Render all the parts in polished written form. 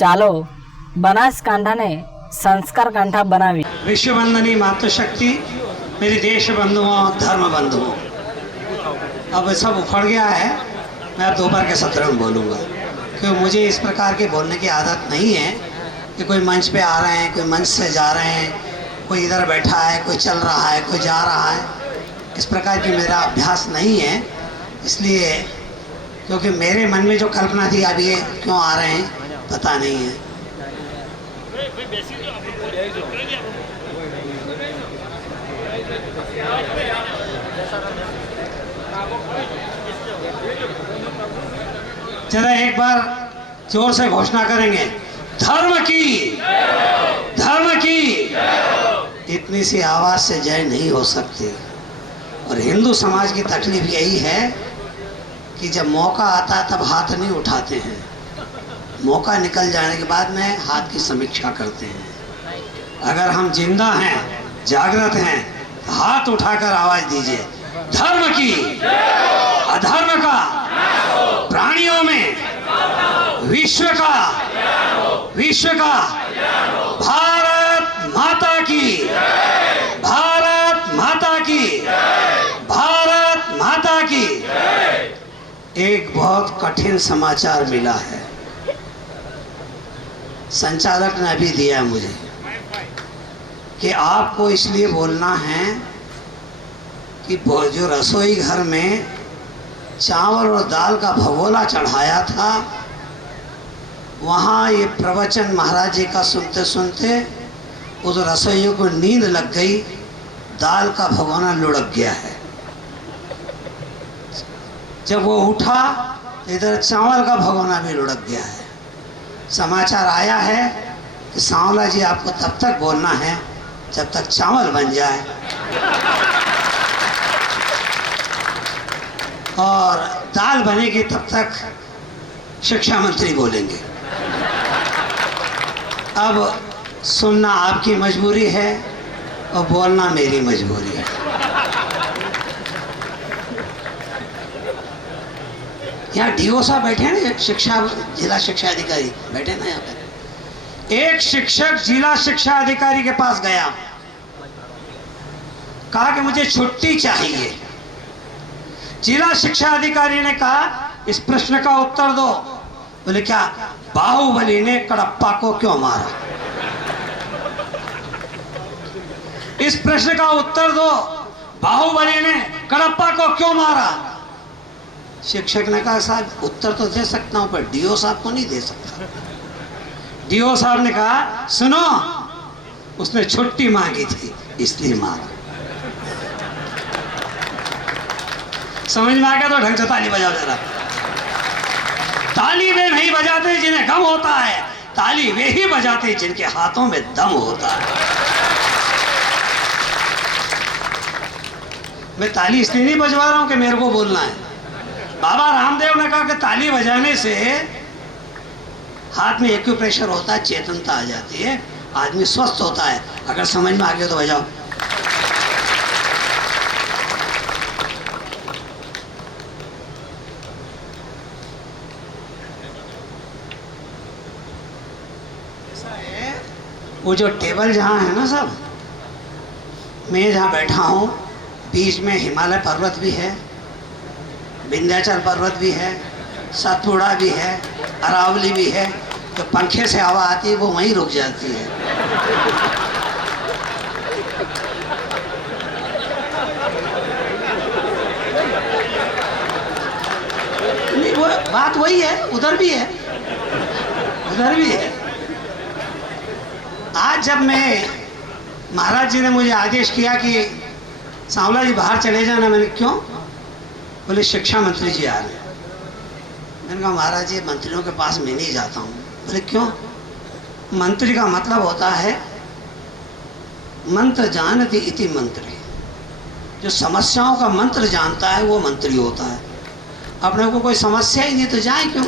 ચાલો બનાસકાંઠાને સંસ્કાર કાંઠા બનાવી। विश्ववंदनी मातृशक्ति, मेरे देश बंधुओं, धर्म बंधुओं, अब सब उखड़ गया है। मैं अब दोपहर के सत्र में बोलूँगा, क्योंकि मुझे इस प्रकार के बोलने की आदत नहीं है कि कोई मंच पे आ रहे हैं, कोई मंच से जा रहे हैं, कोई इधर बैठा है, कोई चल रहा है, कोई जा रहा है। इस प्रकार की मेरा अभ्यास नहीं है। इसलिए क्योंकि मेरे मन में जो कल्पना थी, अब ये क्यों आ रहे हैं पता नहीं है। जरा एक बार जोर से घोषणा करेंगे, धर्म की, धर्म की। इतनी सी आवाज से जय नहीं हो सकती। और हिंदू समाज की तकलीफ यही है कि जब मौका आता है तब हाथ नहीं उठाते हैं, मौका निकल जाने के बाद में हाथ की समीक्षा करते हैं। अगर हम जिंदा हैं, जागृत हैं, तो हाथ उठाकर आवाज दीजिए, धर्म की, अधर्म का, प्राणियों में विश्व का, विश्व का, भारत माता की, भारत माता की, भारत माता की। एक बहुत कठिन समाचार मिला है, संचालक ने अभी दिया मुझे, कि आपको इसलिए बोलना है कि जो रसोई घर में चावल और दाल का भगोना चढ़ाया था, वहाँ ये प्रवचन महाराज जी का सुनते सुनते उस रसोइयों को नींद लग गई, दाल का भगोना लुढ़क गया है। जब वो उठा इधर चावल का भगोना भी लुढ़क गया है। समाचार आया है कि सांवला जी आपको तब तक बोलना है जब तक चावल बन जाए, और दाल बनेगी तब तक शिक्षा मंत्री बोलेंगे। अब सुनना आपकी मजबूरी है और बोलना मेरी मजबूरी है। यहाँ डीओ साहब बैठे हैं ना, शिक्षा जिला शिक्षा अधिकारी बैठे ना यहाँ पर। एक शिक्षक जिला शिक्षा अधिकारी के पास गया, कहा कि मुझे छुट्टी चाहिए। जिला शिक्षा अधिकारी ने कहा इस प्रश्न का उत्तर दो। बोले क्या? बाहुबली ने कडप्पा को क्यों मारा? इस प्रश्न का उत्तर दो, बाहुबली ने कडप्पा को क्यों मारा? शिक्षक ने कहा साहब उत्तर तो दे सकता हूं पर डीओ साहब को नहीं दे सकता। डीओ साहब ने कहा सुनो, उसने छुट्टी मांगी थी इसलिए मारा। समझ में आ गया तो ढंग से ताली बजाओ जरा। ताली वे नहीं बजाते जिन्हें गम होता है, ताली वे ही बजाते जिनके हाथों में दम होता है। मैं ताली इसलिए नहीं बजवा रहा हूं कि मेरे को बोलना है। बाबा रामदेव ने कहा कि ताली बजाने से हाथ में एक्यूप्रेशर होता है, चेतनता आ जाती है, आदमी स्वस्थ होता है। अगर समझ में आ गया तो बजाओ। वो जो टेबल जहाँ है ना सब, मैं जहाँ बैठा हूँ बीच में हिमालय पर्वत भी है, विंध्याचल पर्वत भी है, सतपुड़ा भी है, अरावली भी है। तो पंखे से हवा आती है वो वहीं रुक जाती है। नहीं वो बात वही है, उधर भी है, उधर भी है। आज जब मैं महाराज जी ने मुझे आदेश किया कि सांवला जी बाहर चले जाना, मैंने क्यों? बोले शिक्षा मंत्री जी आ रहे हैं। मैंने कहा महाराज जी मंत्रियों के पास मैं नहीं जाता हूँ। बोले क्यों? मंत्री का मतलब होता है मंत्र जानति इति मंत्री, जो समस्याओं का मंत्र जानता है वो मंत्री होता है। अपने को कोई समस्या ही नहीं तो जाए क्यों?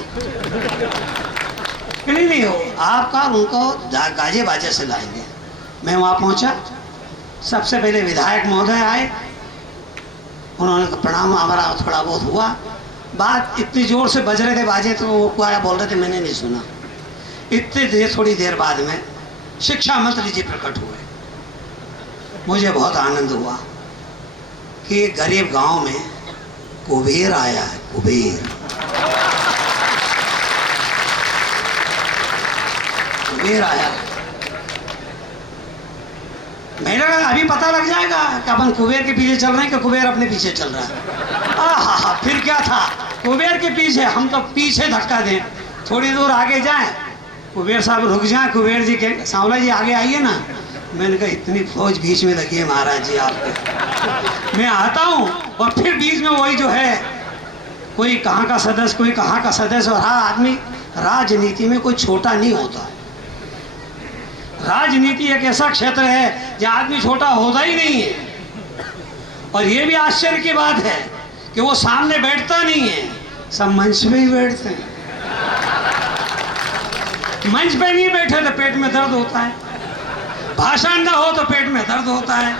नहीं हो आपका उनको गाजे बाजे से लाएंगे। मैं वहाँ पहुँचा, सबसे पहले विधायक महोदय आए, उन्होंने प्रणाम हमारा थोड़ा बहुत हुआ, बात इतनी जोर से बज रहे थे बाजे, तो वो क्या बोल रहे थे मैंने नहीं सुना। इतने देर थोड़ी देर बाद में शिक्षा मंत्री जी प्रकट हुए। मुझे बहुत आनंद हुआ कि गरीब गांव में कुबेर आया है, कुबेर। कुबेर आया है। मैंने कहा अभी पता लग जाएगा कि अपन कुबेर के पीछे चल रहे हैं कि कुबेर अपने पीछे चल रहा है। आहा, फिर क्या था, कुबेर के पीछे, हम तो पीछे धक्का दें, थोड़ी दूर आगे जाएं, कुबेर साहब रुक जाएं, कुबेर जी के सांवला जी आगे आइए ना। मैंने कहा इतनी फौज बीच में लगी है महाराज जी आपके, मैं आता हूँ और फिर बीच में वही जो है, कोई कहाँ का सदस्य, कोई कहाँ का सदस्य। और हाँ, आदमी राजनीति में कोई छोटा नहीं होता। राजनीति एक ऐसा क्षेत्र है जहाँ आदमी छोटा होता ही नहीं है। और ये भी आश्चर्य की बात है कि वो सामने बैठता नहीं है, सब मंच पे ही बैठते हैं। मंच पे नहीं बैठे तो पेट में दर्द होता है, भाषण ना हो तो पेट में दर्द होता है।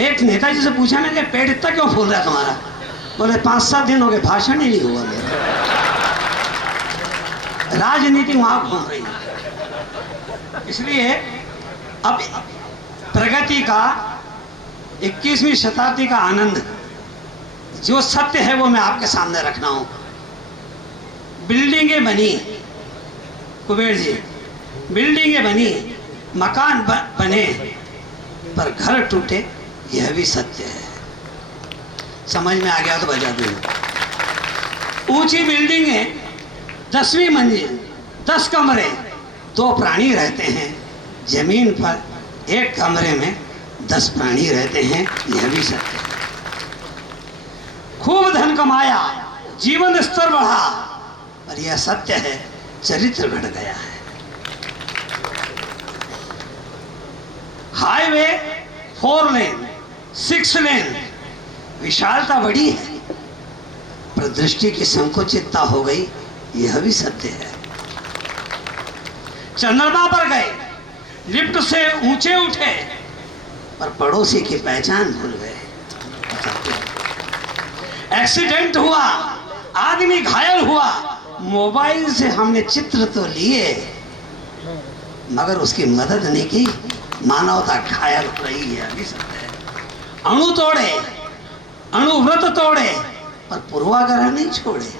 एक नेताजी से पूछा मैंने, पेट इतना क्यों फूल रहा है तुम्हारा? बोले 5-7 दिन हो गए भाषण ही नहीं हुआ मेरा। राजनीति वहां घूम रही है। इसलिए अब प्रगति का 21वीं शताब्दी का आनंद, जो सत्य है वो मैं आपके सामने रखना हूं। बिल्डिंगें बनी, कुबेर जी, बिल्डिंगें बनी, मकान बने, पर घर टूटे, यह भी सत्य है। समझ में आ गया तो बजा दूं। ऊंची बिल्डिंगें, 10वीं मंजिल, 10 कमरे, 2 प्राणी रहते हैं। जमीन पर 1 कमरे में 10 प्राणी रहते हैं, यह भी सत्य है। खूब धन कमाया, जीवन स्तर बढ़ा, पर यह सत्य है, चरित्र घट गया है। हाईवे 4 लेन, 6 लेन, विशालता बढ़ी है, पर दृष्टि की संकुचितता हो गई, यह भी सत्य है। चंद्रमा पर गए, लिफ्ट से ऊंचे उठे, पर पड़ोसी की पहचान भूल गए। एक्सीडेंट हुआ, आदमी घायल हुआ, मोबाइल से हमने चित्र तो लिए मगर उसकी मदद नहीं की, मानवता घायल हो रही है, अभी सत्य है। अणु तोड़े, अणुव्रत तोड़े, पर पूर्वाग्रह नहीं छोड़े,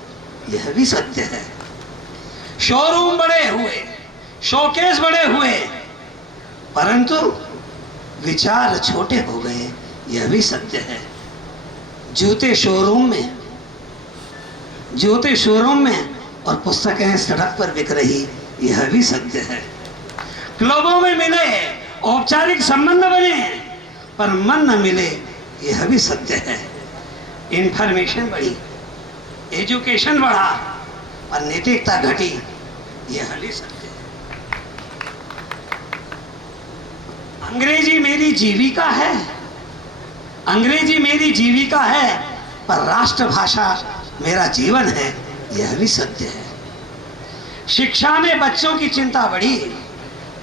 यह भी सत्य है। शोरूम बड़े हुए, शोकेस बड़े हुए, परंतु विचार छोटे हो गए, यह भी सत्य है। जूते शोरूम में, जूते शोरूम में और पुस्तकें सड़क पर बिक रही, यह भी सत्य है। क्लबों में मिले, औपचारिक संबंध बने, पर मन न मिले, यह भी सत्य है। इंफॉर्मेशन बढ़ी, एजुकेशन बढ़ा, और नैतिकता घटी, यह भी सत्य है। अंग्रेजी मेरी जीविका है, अंग्रेजी मेरी जीविका है, पर राष्ट्रभाषा मेरा जीवन है, यह भी सत्य है। शिक्षा में बच्चों की चिंता बढ़ी,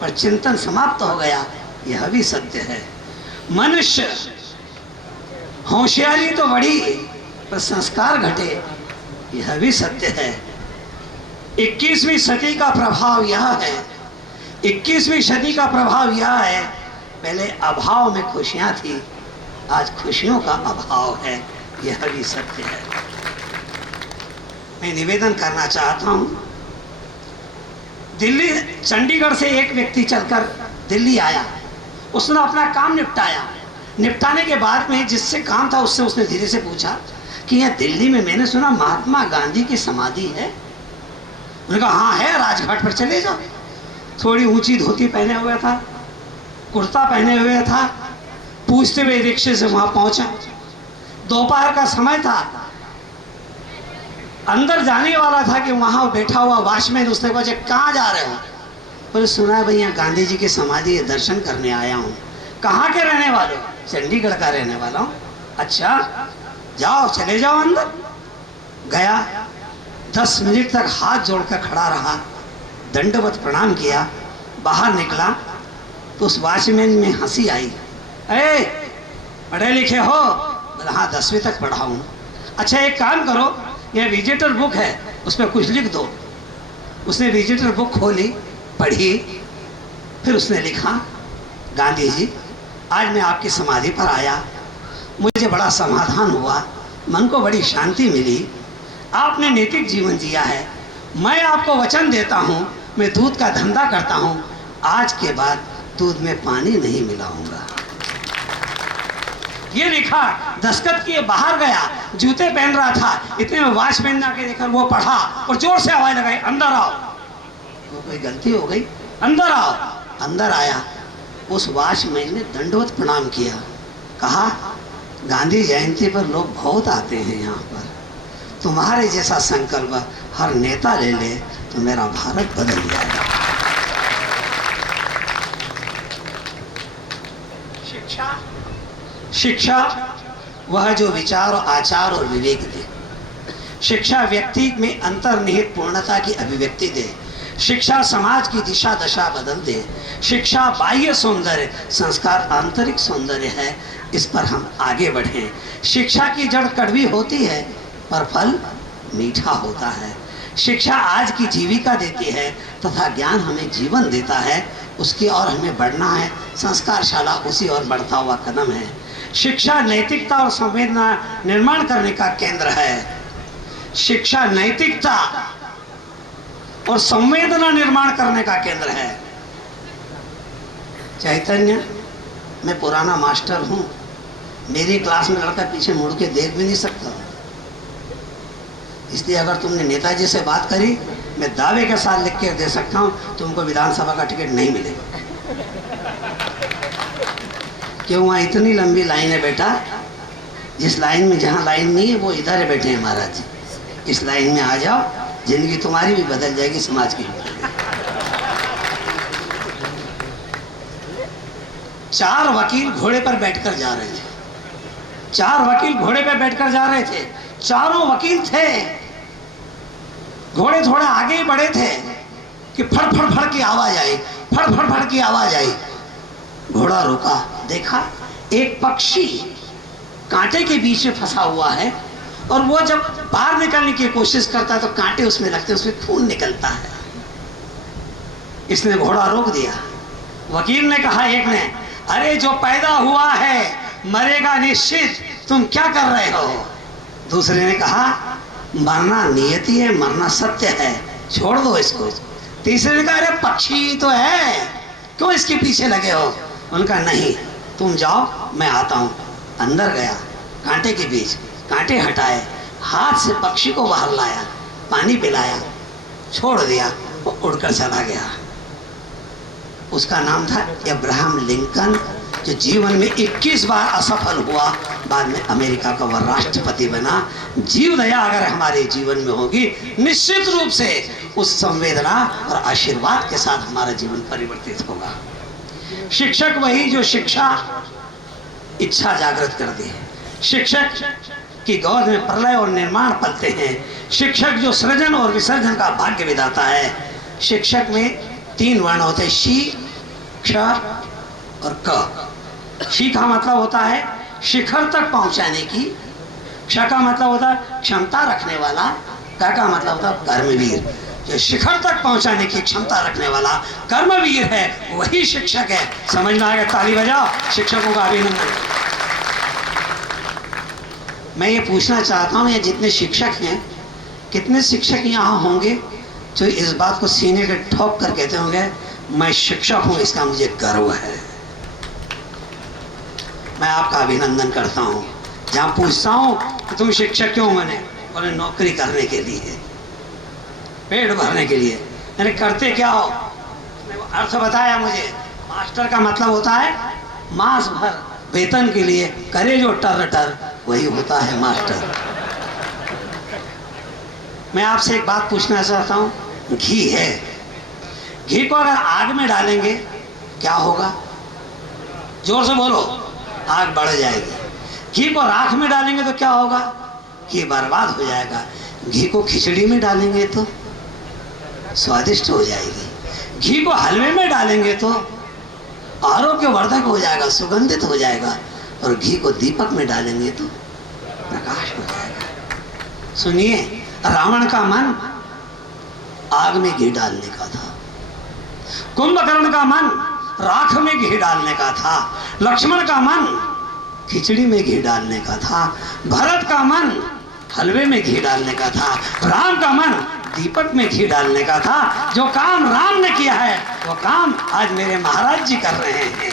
पर चिंतन समाप्त हो गया, यह भी सत्य है। मनुष्य होशियारी तो बढ़ी, पर संस्कार घटे, यह भी सत्य है। 21वीं सदी का प्रभाव यह है, 21वीं सदी का प्रभाव यह है, पहले अभाव में खुशियां थी, आज खुशियों का अभाव है, यह भी सत्य है। मैं निवेदन करना चाहता हूं, दिल्ली, चंडीगढ़ से एक व्यक्ति चलकर दिल्ली आया, उसने अपना काम निपटाया। निपटाने के बाद में जिससे काम था उससे उसने धीरे से पूछा कि यहाँ दिल्ली में मैंने सुना महात्मा गांधी की समाधि है। उन्होंने कहा हाँ है, राजघाट पर चले जाओ। थोड़ी ऊंची धोती पहने हुए था, कुर्ता पहने हुए था, पूछते हुए रिक्शे से वहां पहुंचा। दोपहर का समय था, अंदर जाने वाला था कि वहां बैठा हुआ वॉचमैन उसने पूछा कहाँ जा रहे हो? बोले सुना है भैया गांधी जी की समाधि है, दर्शन करने आया हूँ। कहाँ के रहने वाले हो? चंडीगढ़ का रहने वाला हूँ। अच्छा जाओ, चले जाओ अंदर। गया, 10 मिनट तक हाथ जोड़कर खड़ा रहा, दंडवत प्रणाम किया, बाहर निकला तो उस वॉचमैन में हंसी आई। ए पढ़े लिखे हो? बोला हाँ 10वीं तक पढ़ा हूँ। अच्छा एक काम करो, ये विजिटर बुक है, उस पर कुछ लिख दो। उसने विजिटर बुक खोली, पढ़ी, फिर उसने लिखा, गांधी जी, आज मैं आपकी समाधि पर आया, मुझे बड़ा समाधान हुआ, मन को बड़ी शांति मिली। आपने नैतिक जीवन जिया है, मैं आपको वचन देता हूँ, मैं दूध का धंधा करता हूँ, आज के बाद दूध में पानी नहीं मिलाऊंगा। ये लिखा, दस्तखत किए, बाहर गया, जूते पहन रहा था, इतने में वॉचमैन आके देखकर वो पढ़ा और जोर से आवाज लगाई, अंदर आओ। वो कोई गलती हो गई, अंदर आओ। अंदर आया, उस वॉचमैन ने दंडवत प्रणाम किया, कहा, गांधी जयंती पर लोग बहुत आते हैं यहाँ पर, तुम्हारे जैसा संकल्प हर नेता ले ले तो मेरा भारत बदल जाएगा। शिक्षा वह जो विचार और आचार और विवेक दे। शिक्षा व्यक्ति में अंतर्निहित पूर्णता की अभिव्यक्ति दे। शिक्षा समाज की दिशा दशा बदल दे। शिक्षा बाह्य सौंदर्य, संस्कार आंतरिक सौंदर्य है, इस पर हम आगे बढ़ें। शिक्षा की जड़ कड़वी होती है पर फल मीठा होता है। शिक्षा आज की जीविका देती है तथा ज्ञान हमें जीवन देता है, उसकी ओर हमें बढ़ना है। संस्कारशाला उसी ओर बढ़ता हुआ कदम है। शिक्षा नैतिकता और संवेदना निर्माण करने का केंद्र है। शिक्षा नैतिकता और संवेदना निर्माण करने का केंद्र है। चैतन्य, मैं पुराना मास्टर हूं, मेरी क्लास में लड़का पीछे मुड़ के देख भी नहीं सकता, इसलिए अगर तुमने नेताजी से बात करी, मैं दावे के साथ लिख के दे सकता हूं, तुमको विधानसभा का टिकट नहीं मिलेगा। क्यों? वहाँ इतनी लंबी लाइन है बेटा, जिस लाइन में जहाँ लाइन नहीं है वो इधर है बैठे हैं महाराज जी, इस लाइन में आ जाओ, जिंदगी तुम्हारी भी बदल जाएगी, समाज की भी बदल जाएगी। 4 वकील घोड़े पर बैठकर जा रहे थे। 4 वकील घोड़े पर बैठकर जा रहे थे। चारों वकील थे, घोड़े थोड़े आगे ही बढ़े थे कि फड़ फड़ फड़ की आवाज आई, फड़ फड़ फड़ की आवाज आई। घोड़ा रुका, देखा एक पक्षी कांटे के बीच में फंसा हुआ है, और वो जब बाहर निकलने की कोशिश करता है तो कांटे उसमें लगते, उसमें खून निकलता है। इसने घोड़ा रोक दिया। वकील ने कहा एक ने, अरे जो पैदा हुआ है मरेगा निश्चित, तुम क्या कर रहे हो? दूसरे ने कहा, मरना नियति है, मरना सत्य है, छोड़ दो इसको। तीसरे ने कहा, अरे पक्षी तो है, क्यों इसके पीछे लगे हो? उनका नहीं, तुम जाओ, मैं आता हूँ। अंदर गया, कांटे के बीच कांटे हटाए, हाथ से पक्षी को बाहर लाया, पानी पिलाया, छोड़ दिया, वो उड़कर चला गया। उसका नाम था अब्राहम लिंकन, जो जीवन में 21 बार असफल हुआ, बाद में अमेरिका का वह राष्ट्रपति बना। जीव दया अगर हमारे जीवन में होगी, निश्चित रूप से उस संवेदना और आशीर्वाद के साथ हमारा जीवन परिवर्तित होगा। शिक्षक वही जो शिक्षा इच्छा जागृत कर दे। शिक्षक की गोद में प्रलय और निर्माण पलते हैं। शिक्षक जो सृजन और विसर्जन का भाग्य विधाता है। शिक्षक में 3 वर्ण होते हैं, शी, क्ष और क। शी का मतलब होता है शिखर तक पहुंचाने की, क्ष का मतलब होता है क्षमता रखने वाला, क का मतलब होता है कर्मवीर। जो शिखर तक पहुंचाने की क्षमता रखने वाला कर्मवीर है, वही शिक्षक है। समझ में आ गया? ताली बजाओ, शिक्षकों का अभिनंदन। मैं ये पूछना चाहता हूँ, ये जितने शिक्षक हैं, कितने शिक्षक यहाँ होंगे जो इस बात को सीने के ठोक कर कहते होंगे, मैं शिक्षक हूँ, इसका मुझे गर्व है। मैं आपका अभिनंदन करता हूँ। जहाँ पूछता हूँ कि तुम शिक्षक क्यों बने, बोले नौकरी करने के लिए, पेट भरने के लिए। मैंने करते क्या हो? अर्थ बताया मुझे। मास्टर का मतलब होता है मास भर वेतन के लिए करे जो टर टर, वही होता है मास्टर। मैं आपसे एक बात पूछना चाहता हूँ, घी है, घी को अगर आग में डालेंगे क्या होगा? जोर से बोलो। आग बढ़ जाएगी। घी को राख में डालेंगे तो क्या होगा? घी बर्बाद हो जाएगा। घी को खिचड़ी में डालेंगे तो स्वादिष्ट हो जाएगी। घी को हलवे में डालेंगे तो आरोग्यवर्धक हो जाएगा, सुगंधित हो जाएगा। और घी को दीपक में डालेंगे तो प्रकाश हो जाएगा। सुनिए, रावण का मन आग में घी डालने का था, कुंभकर्ण का मन राख में घी डालने का था, लक्ष्मण का मन खिचड़ी में घी डालने का था, भरत का मन हलवे में घी डालने का था, राम का मन दीपक में घी डालने का था। जो काम राम ने किया है वो काम आज मेरे महाराज जी कर रहे हैं,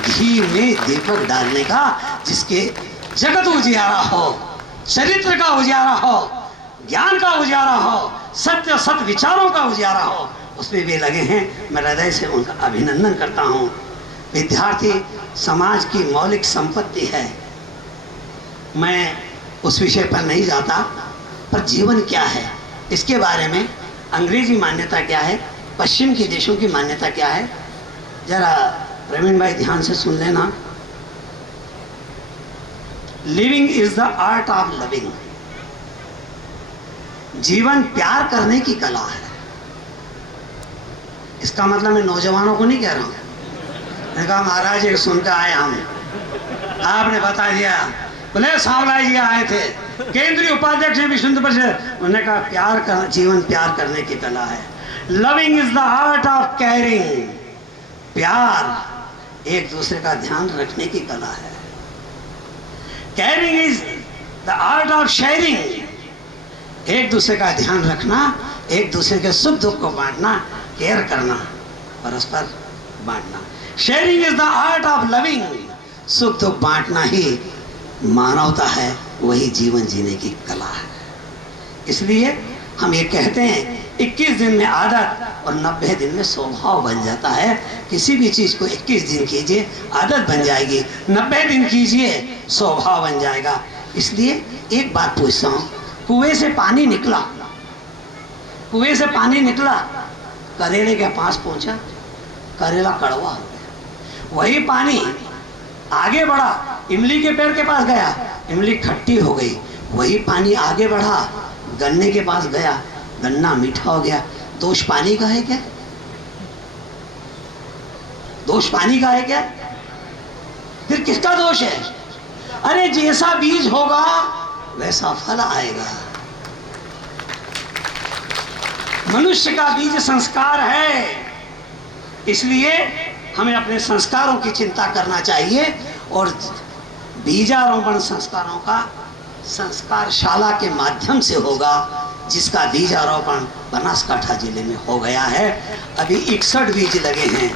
घी में दीपक डालने का, जिसके जगत उजियारा हो, चरित्र का उजियारा हो, ज्ञान का उजियारा हो, सत्य सत विचारों का उजियारा हो, उसमें भी लगे हैं। मैं हृदय से उनका अभिनंदन करता हूँ। विद्यार्थी समाज की मौलिक संपत्ति है। मैं उस विषय पर नहीं जाता, पर जीवन क्या है इसके बारे में अंग्रेजी मान्यता क्या है, पश्चिम के देशों की मान्यता क्या है, जरा प्रवीण भाई ध्यान से सुन लेना। Living is the art of loving. जीवन प्यार करने की कला है। इसका मतलब मैं नौजवानों को नहीं कह रहा हूं। मैंने कहा महाराज एक सुनकर आए हम, आपने बता दिया, बोले सांवला जी आए थे, केंद्रीय उपाध्यक्ष है विश्व हिंदू परिषद, उन्होंने कहा प्यार कर, जीवन प्यार करने की कला है। Loving is the art of caring. प्यार एक दूसरे का ध्यान रखने की कला है। Caring is the art of sharing. एक दूसरे का ध्यान रखना, एक दूसरे के सुख दुख को बांटना, केयर करना, परस्पर बांटना। Sharing is the art of loving. सुख दुख बांटना ही मानवता है, वही जीवन जीने की कला है। इसलिए हम ये कहते हैं 21 दिन में आदत और 90 दिन में स्वभाव बन जाता है। किसी भी चीज़ को 21 दिन कीजिए आदत बन जाएगी, 90 दिन कीजिए स्वभाव बन जाएगा। इसलिए एक बात पूछता हूँ, कुएं से पानी निकला, कुएं से पानी निकला, करेले के पास पहुंचा, करेला कड़वा हो गया। वही पानी आगे बढ़ा, इमली के पेड़ के पास गया, इमली खट्टी हो गई। वही पानी आगे बढ़ा, गन्ने के पास गया, गन्ना मीठा हो गया। दोष पानी का है क्या? दोष पानी का है क्या? फिर किसका दोष है? अरे जैसा बीज होगा वैसा फल आएगा। मनुष्य का बीज संस्कार है, इसलिए हमें अपने संस्कारों की चिंता करना चाहिए और बीजारोपण संस्कारों का संस्कारशाला के माध्यम से होगा, जिसका बीजारोपण बनासकांठा जिले में हो गया है। अभी 61 बीज लगे हैं,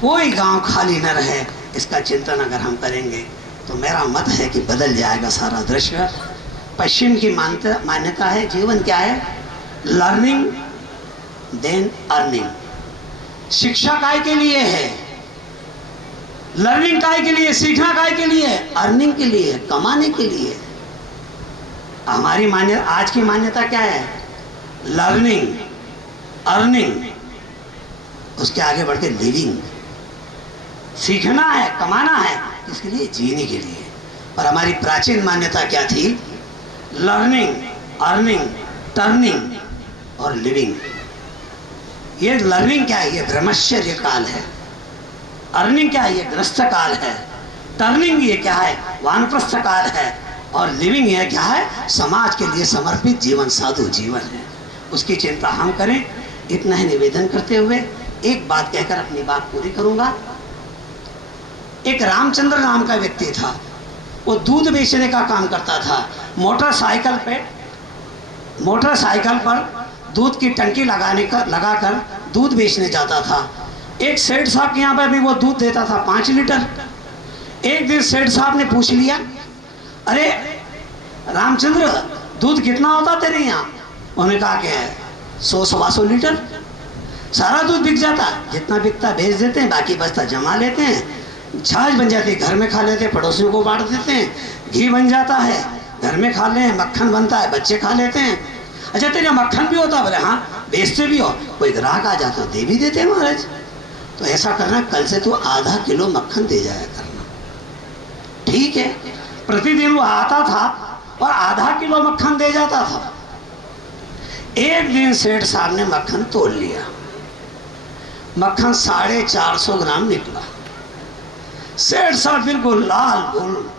कोई गांव खाली न रहे, इसका चिंतन अगर हम करेंगे तो मेरा मत है कि बदल जाएगा सारा दृश्य। पश्चिम की मान्यता है, जीवन क्या है? Learning then earning. शिक्षा काय के लिए है? लर्निंग काय के लिए? सीखना काय के लिए? अर्निंग के लिए, कमाने के लिए। हमारी मान्यता, आज की मान्यता क्या है? लर्निंग, अर्निंग, उसके आगे बढ़ के लिविंग। सीखना है, कमाना है, इसके लिए? जीने के लिए। पर हमारी प्राचीन मान्यता क्या थी? लर्निंग, अर्निंग, टर्निंग और लिविंग। ये लर्निंग क्या है? ये ब्रह्मचर्य काल है। अर्निंग क्या है? ये गृहस्थ काल है। टर्निंग ये क्या है? वानप्रस्थ काल है। और लिविंग ये क्या है? समाज के लिए समर्पित जीवन, साधु जीवन है। उसकी चिंता हम करें। इतना ही निवेदन करते हुए एक बात कहकर अपनी बात पूरी करूंगा। एक रामचंद्र नाम का व्यक्ति था, वो दूध बेचने का काम करता था। मोटरसाइकिल पर दूध की टंकी लगाकर दूध बेचने जाता था। एक सेठ साहब के यहाँ पर भी वो दूध देता था 5 लीटर। एक दिन सेठ साहब ने पूछ लिया, अरे रामचंद्र दूध कितना होता तेरे यहाँ? उन्होंने कहा कि 100-125 लीटर। सारा दूध बिक जाता, जितना बिकता बेच देते हैं, बाकी बचता जमा लेते हैं, छाछ बन जाती है, घर में खा लेते हैं, पड़ोसियों को बांट देते हैं, घी बन जाता है, घर में खा लें, मक्खन बनता है, बच्चे खा लेते हैं। अच्छा तेरे मक्खन भी होता? बोले हाँ। बेचते भी हो? कोई ग्राहक आ जाता दे भी देते हैं महाराज। तो ऐसा करना, कल से तू आधा किलो मक्खन दे जाया करना, ठीक है? प्रतिदिन वो आता था और आधा किलो मक्खन दे जाता था। एक दिन सेठ साहब ने मक्खन तोड़ लिया, मक्खन 450 ग्राम निकला। सेठ साहब बिल्कुल लाल गुल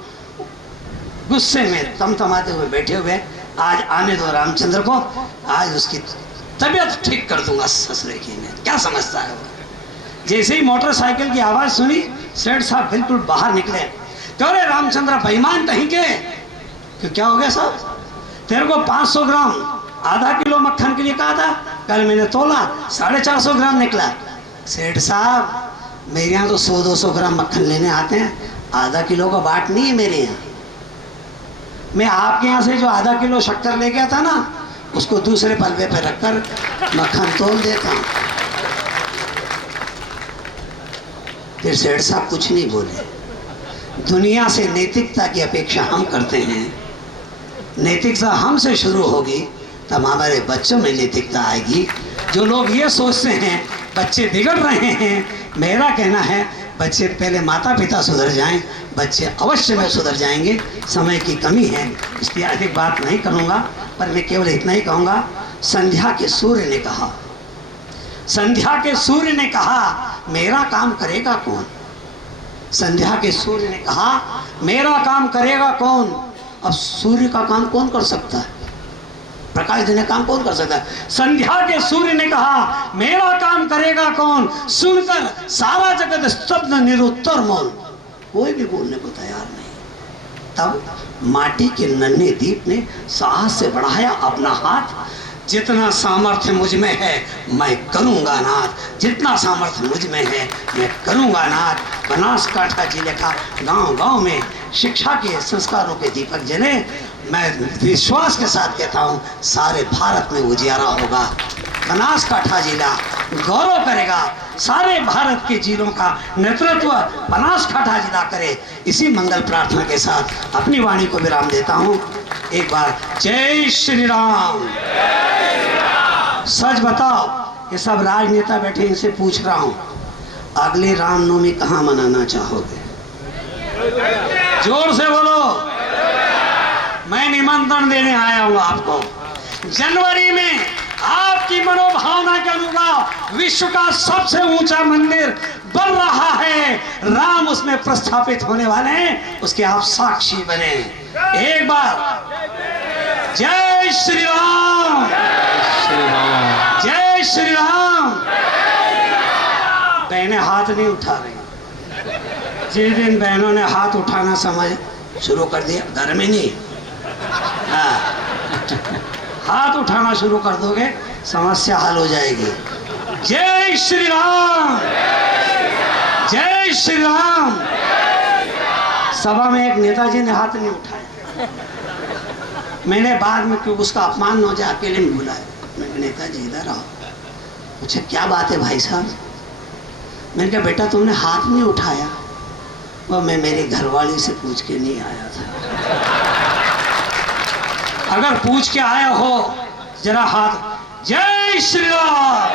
गुस्से में तमतमाते हुए बैठे हुए, आज आने दो रामचंद्र को, आज उसकी तबीयत ठीक कर दूंगा ससुरे की। मैं क्या समझता है वो। जैसे ही मोटरसाइकिल की आवाज़ सुनी, सेठ साहब बिल्कुल बाहर निकले। क्यों रे रामचंद्र बेईमान कहीं के, क्यों क्या हो गया साहब? तेरे को 500 ग्राम आधा किलो मक्खन के लिए कहा था, कल मैंने तोला 450 ग्राम निकला। सेठ साहब मेरे यहाँ तो 100-200 ग्राम मक्खन लेने आते हैं, आधा किलो का बाट नहीं है मेरे यहाँ। मैं आपके यहाँ से जो आधा किलो शक्कर ले गया था ना, उसको दूसरे पलवे पे रखकर मक्खन तोल देता हूँ। फिर सेठ साहब कुछ नहीं बोले। दुनिया से नैतिकता की अपेक्षा हम करते हैं, नैतिकता हमसे शुरू होगी तब हमारे बच्चों में नैतिकता आएगी। जो लोग ये सोचते हैं बच्चे बिगड़ रहे हैं, मेरा कहना है बच्चे पहले माता पिता सुधर जाएं, बच्चे अवश्य में सुधर जाएंगे। समय की कमी है इसलिए अधिक बात नहीं करूँगा, पर मैं केवल इतना ही कहूँगा, संध्या के सूर्य ने कहा, संध्या के सूर्य ने कहा मेरा काम करेगा कौन? संध्या के सूर्य ने कहा मेरा काम करेगा कौन? अब सूर्य का काम कौन कर सकता है? प्रकाश देने काम कौन कर सकता है? संध्या के सूर्य ने कहा मेरा काम करेगा कौन? सुनकर सारा जगत स्तब्ध निरुत्तर मौन, कोई भी बोलने को तैयार नहीं। तब माटी के नन्हे दीप ने साहस से बढ़ाया अपना हाथ, जितना सामर्थ्य मुझ में है मैं करूँगा नाथ, जितना सामर्थ्य मुझ में है मैं करूँगा नाथ। बनासकांठा जिले का गांव-गांव में शिक्षा के संस्कारों के दीपक जले। मैं विश्वास के साथ कहता हूँ सारे भारत में उजियारा होगा। बनासकांठा जिला गौरव करेगा, सारे भारत के जिलों का नेतृत्व बनासकांठा जिला करे। इसी मंगल प्रार्थना के साथ अपनी वाणी को विराम देता हूँ। एक बार जय श्री राम। सच बताओ, ये सब राजनेता बैठे, इनसे पूछ रहा हूँ अगली रामनवमी कहाँ मनाना चाहोगे? जोर से बोलो। मैं निमंत्रण देने आया हूँ आपको। जनवरी में आपकी मनोभावना के अनुसार विश्व का सबसे ऊंचा मंदिर बन रहा है, राम उसमें प्रस्थापित होने वाले हैं, उसके आप साक्षी बने। एक बार जय श्री राम, जय श्री राम। बहनें हाथ नहीं उठा रही। जिस दिन बहनों ने हाथ उठाना समझ शुरू कर दिया, घर में नहीं, हाँ, हाथ उठाना शुरू कर दोगे समस्या हल हो जाएगी। जय श्री राम, जय श्री राम। सभा में एक नेताजी ने हाथ नहीं उठाया। मैंने बाद में, क्यों उसका अपमान हो जाए, अकेले में बुलाया। मैंने नेताजी इधर आओ। पूछे क्या बात है भाई साहब? मैंने कहा बेटा तुमने हाथ नहीं उठाया। वो मैं मेरी घरवाली से पूछ के नहीं आया था। अगर पूछ के आया हो जरा हाथ। जय श्री राम।